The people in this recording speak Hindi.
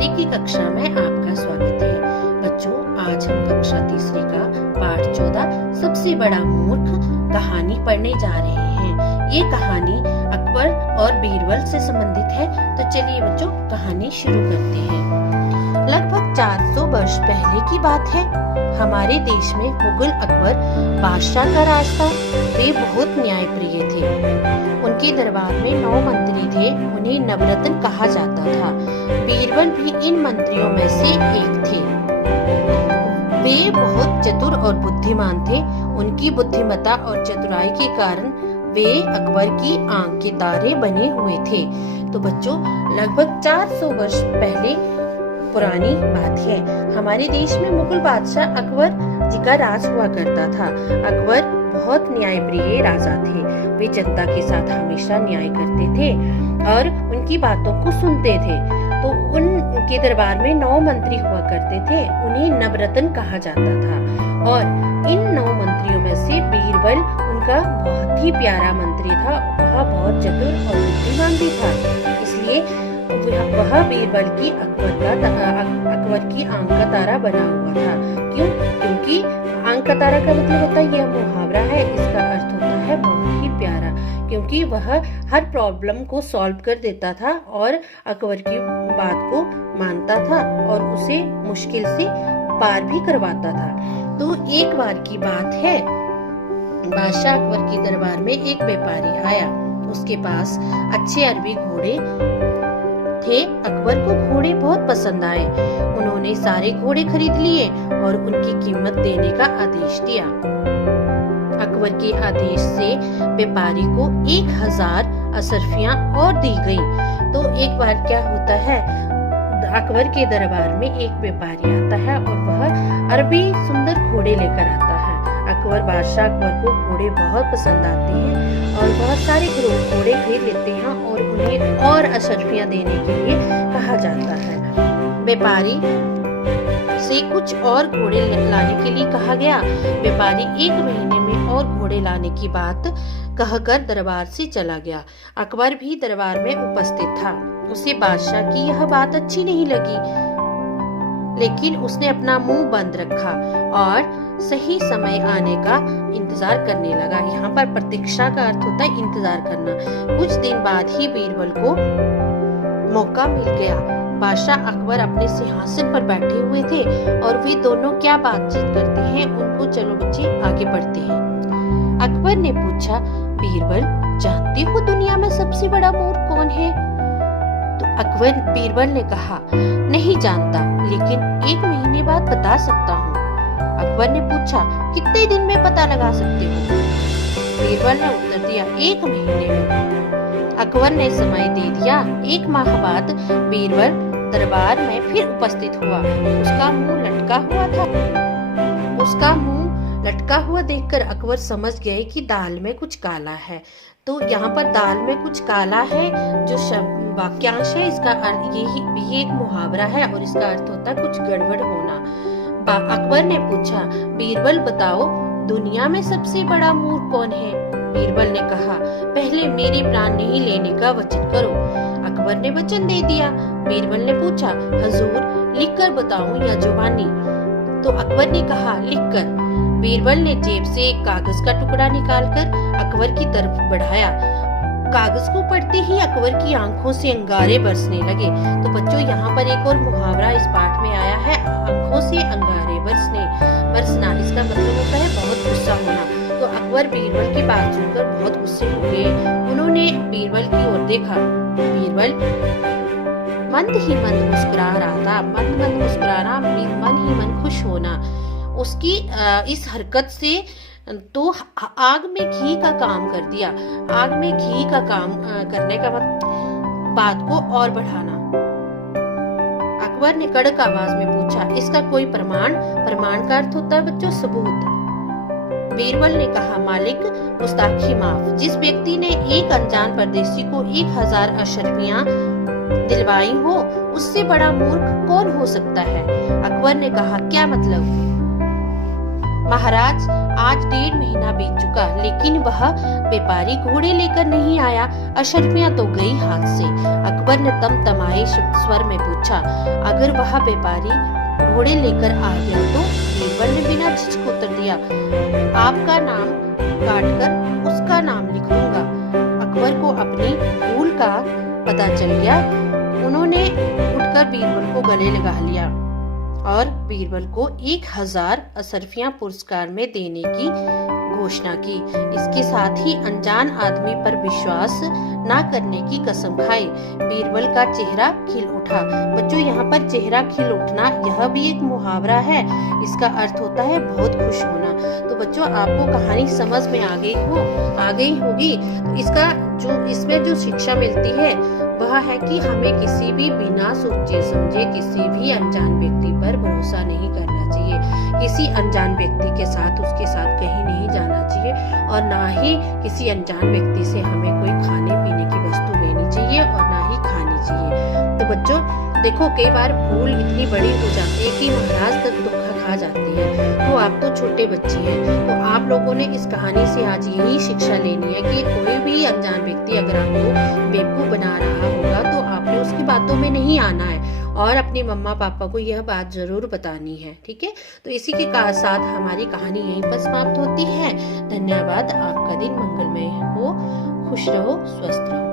हिंदी की कक्षा में आपका स्वागत है। बच्चों, आज हम कक्षा तीसरी का पाठ 14 सबसे बड़ा मूर्ख कहानी पढ़ने जा रहे हैं। ये कहानी अकबर और बीरबल से संबंधित है। तो चलिए बच्चों, कहानी शुरू करते हैं। लगभग 400 वर्ष पहले की बात है। हमारे देश में मुगल अकबर बादशाह का राज था। वे बहुत न्यायप्रिय थे। उनके दरबार में 9 मंत्री थे। उन्हें नवरत्न कहा जाता था। बीरबल भी इन मंत्रियों में से एक थे। वे बहुत चतुर और बुद्धिमान थे। उनकी बुद्धिमत्ता और चतुराई के कारण वे अकबर की आंख के तारे बने हुए थे। तो बच्चों, लगभग 400 वर्ष पहले पुरानी बात है। हमारे देश में मुगल बादशाह अकबर जी का राज हुआ करता था। अकबर बहुत न्यायप्रिय राजा थे। वे जनता के साथ हमेशा न्याय करते थे और उनकी बातों को सुनते थे। तो उनके दरबार में 9 मंत्री हुआ करते थे। उन्हें नवरत्न कहा जाता था और इन 9 मंत्रियों में से बीरबल उनका बहुत ही प्यारा मंत्री था। वह बहुत चतुर और बुद्धिमान भी था। इसलिए वह बीरबल की अकबर की आंख का तारा बना हुआ था। क्यों? क्योंकि आंख का तारा का मतलब होता है, यह मुहावरा है। इसका अर्थ होता है बहुत ही प्यारा, क्योंकि वह हर प्रॉब्लम को सॉल्व कर देता था और अकबर की बात को मानता था और उसे मुश्किल से पार भी करवाता था। तो एक बार की बात है, बादशाह अकबर के दरबार में एक व्यापारी आया। उसके पास अच्छे अरबी घोड़े थे। अकबर को घोड़े बहुत पसंद आए। उन्होंने सारे घोड़े खरीद लिए और उनकी कीमत देने का आदेश दिया। अकबर के आदेश से व्यापारी को 1000 अशर्फियां और दी गई। तो एक बार क्या होता है, अकबर के दरबार में एक व्यापारी आता है और वह अरबी सुंदर घोड़े लेकर आता है। बादशाह अकबर को घोड़े बहुत पसंद आते हैं और बहुत सारे घोड़े खरीद लेते हैं और उन्हें और अशर्फियां देने के लिए कहा जाता है। व्यापारी से कुछ और घोड़े लाने के लिए कहा गया। व्यापारी 1 महीने में और घोड़े लाने की बात कहकर दरबार से चला गया। अकबर भी दरबार में उपस्थित था। उसे बादशाह की यह बात अच्छी नहीं लगी, लेकिन उसने अपना मुंह बंद रखा और सही समय आने का इंतजार करने लगा। यहाँ पर प्रतीक्षा का अर्थ होता है इंतजार करना। कुछ दिन बाद ही बीरबल को मौका मिल गया। बादशाह अकबर अपने सिंहासन पर बैठे हुए थे और वे दोनों क्या बातचीत करते हैं, उनको चलो बच्चे आगे बढ़ते हैं। अकबर ने पूछा, बीरबल, जानते हो दुनिया में सबसे बड़ा मूर्ख कौन है? तो बीरबल ने कहा, नहीं जानता, लेकिन 1 महीने बाद बता सकता हूँ। अकबर ने पूछा, कितने दिन में पता लगा सकते हो? बीरबल ने उत्तर दिया, 1 महीने में। अकबर ने समय दे दिया। 1 माह बाद बीरबल दरबार में फिर उपस्थित हुआ। उसका मुंह लटका हुआ देखकर अकबर समझ गए कि दाल में कुछ काला है। तो यहाँ पर दाल में कुछ काला है जो वाक्यांश है, इसका अर्थ ये एक मुहावरा है और इसका अर्थ होता है कुछ गड़बड़ होना। अकबर ने पूछा, बीरबल बताओ, दुनिया में सबसे बड़ा मूर्ख कौन है? बीरबल ने कहा, पहले मेरे प्राण नहीं लेने का वचन करो। अकबर ने वचन दे दिया। बीरबल ने पूछा, हजूर, लिखकर बताऊं या जुबानी? तो अकबर ने कहा, लिखकर। बीरबल ने जेब से एक कागज का टुकड़ा निकालकर अकबर की तरफ बढ़ाया। कागज को पढ़ते ही अकबर की आंखों से अंगारे बरसने लगे। तो बच्चों, यहाँ पर एक और मुहावरा इस पाठ में आया है, आंखों से अंगारे बरसना। इसका मतलब होता है बहुत गुस्सा होना। तो अकबर बीरबल की बात सुनकर बहुत गुस्से हो गए। उन्होंने बीरबल की ओर देखा। बीरबल मंद ही मंद मुस्कुरा रहा था। मंद मुस्कुराना, मन ही मन खुश होना। उसकी इस हरकत से तो आग में घी का काम कर दिया। आग में घी का काम करने का मतलब बात को और बढ़ाना। अकबर ने कड़क आवाज में पूछा, इसका कोई प्रमाण? प्रमाण का अर्थ होता है बच्चों सबूत। बीरबल ने कहा, मालिक, गुस्ताखी माफ। जिस व्यक्ति ने एक अनजान परदेसी को 1000 अशर्फियां दिलवाई हो, उससे बड़ा मूर्ख कौन हो सकता है? अकबर ने कहा, क्या मतलब? महाराज, आज 1.5 महीना बीत चुका, लेकिन वह व्यापारी घोड़े लेकर नहीं आया। अशर्फियां तो गई हाथ से। अकबर ने तमतमाए स्वर में पूछा, अगर वह व्यापारी घोड़े लेकर आ गया तो? बीरबल ने बिना झिझक उत्तर दिया, आपका नाम काटकर उसका नाम लिख दूंगा। अकबर को अपनी भूल का पता चल गया। उन्होंने उठकर बीरबल को गले लगा लिया और बीरबल को 1000 अशर्फियां पुरस्कार में देने की घोषणा की। इसके साथ ही अनजान आदमी पर विश्वास न करने की कसम खाई। बीरबल का चेहरा खिल उठा। बच्चों, यहाँ पर चेहरा खिल उठना यह भी एक मुहावरा है। इसका अर्थ होता है बहुत खुश होना। तो बच्चों, आपको कहानी समझ में आ गई होगी। तो इसमें जो शिक्षा मिलती है वह है कि हमें किसी भी बिना सोचे समझे किसी भी अनजान व्यक्ति पर भरोसा नहीं करना चाहिए। किसी अनजान व्यक्ति के साथ उसके साथ कहीं नहीं जाना चाहिए और ना ही किसी अनजान व्यक्ति से हमें कोई खाने पीने की वस्तु लेनी चाहिए और ना ही खानी चाहिए। तो बच्चों देखो, कई बार भूल इतनी बड़ी हो जाती है कि महाराज तक धोखा खा जाती है। तो आप तो छोटे बच्चे हैं, तो आप लोगों ने इस कहानी से आज यही शिक्षा लेनी है कि कोई भी अनजान व्यक्ति अगर आपको बेवकूफ बना रहा होगा तो आपने उसकी बातों में नहीं आना है और अपने मम्मा पापा को यह बात जरूर बतानी है। ठीक है, तो इसी के साथ हमारी कहानी यहीं पर समाप्त होती है। धन्यवाद। आपका दिन मंगलमय हो। खुश रहो, स्वस्थ रहो।